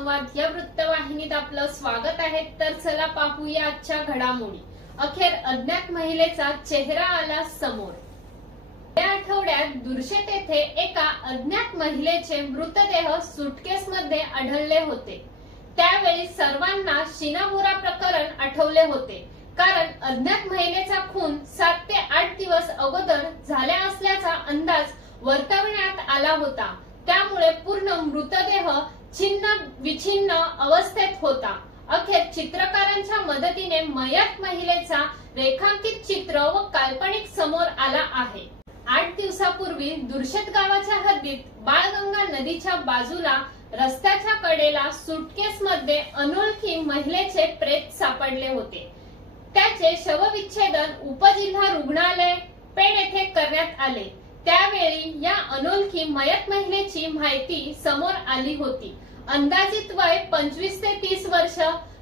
संवाद या वृत्तवाहिनीत आपलं स्वागत आहे। तर चला पाहूया आजच्या घडामोडी। अखेर अज्ञात महिलेचा चेहरा आला समोर। या आठवड्यात दुर्शेत येथे एका अज्ञात महिलेचे मृतदेह सुटकेसमध्ये आढळले होते। त्यावेळी सर्वांना शिनाबुरा प्रकरण आठवले होते, कारण अज्ञात महिलेचा खून 7 ते 8 दिवस अगोदर झाला असल्याचा अंदाज वर्तवण्यात आला होता। त्यामुळे पूर्ण मृतदेह छिन्न विछिन्न अवस्थेत होता। अखेर चित्रकारांच्या मदतीने मयत महिलेचा रेखांकित चित्र व काल्पनिक समोर आला आहे। 8 दिवसापूर्वी दुर्शेत गावाच्या हद्दीत बाळगंगा नदीच्या बाजूला रस्त्याच्या कडेला सुटकेसमध्ये अनोळखी महिलेचे प्रेत सापडले होते। त्याचे शवविच्छेदन उपजिल्हा रुग्णालय पेण येथे करण्यात आले। त्यावेळी या अनोळखी मयत महिलेची माहिती समोर आली होती। अंदाजित वय 25 ते 30 वर्ष,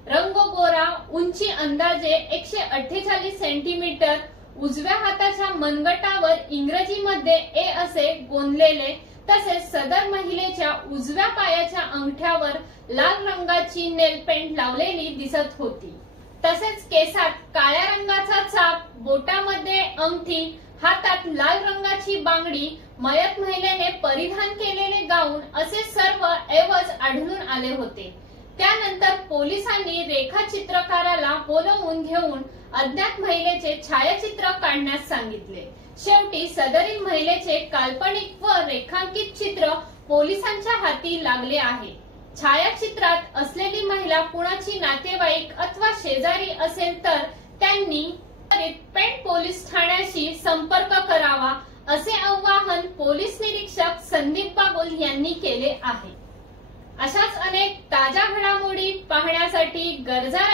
रंग गोरा, उंची अंदाजे 148 सेंटीमीटर, उजव्या हाताच्या मनगटावर इंग्रजीमध्ये ए असे गोंदलेले, तसेच सदर महिलेच्या उजव्या पायाच्या अंगठ्यावर लाल रंगाची नेल पेंट लावलेली दिसत होती। तसेच केसात काळ्या रंगाचा चाप, बोटामध्ये अंगठी, हातात लाल रंगाची बांगडी, मयत महिलेने परिधान केलेले गाऊन असे सर्व ऐवज आढळून आले होते। त्यानंतर पोलिसांनी रेखाचित्रकाराला बोलवून घेऊन अज्ञात महिलेचे छायाचित्र काढण्यास सांगितले। शेवटी सदरील महिलेचे काल्पनिक व रेखांकित चित्र पोलिसांच्या हाती लागले आहे। छायाचित्रात असलेली महिला कुणाची नातेवाईक अथवा शेजारी असेल तर त्यांनी पेण पोलीस ठाण्याशी संपर्क करावा, असे आवाहन पोलीस निरीक्षक संदीप बागुल यांनी केले आहे। अशाच अनेक ताज्या घडामोडी पाहण्यासाठी गरजा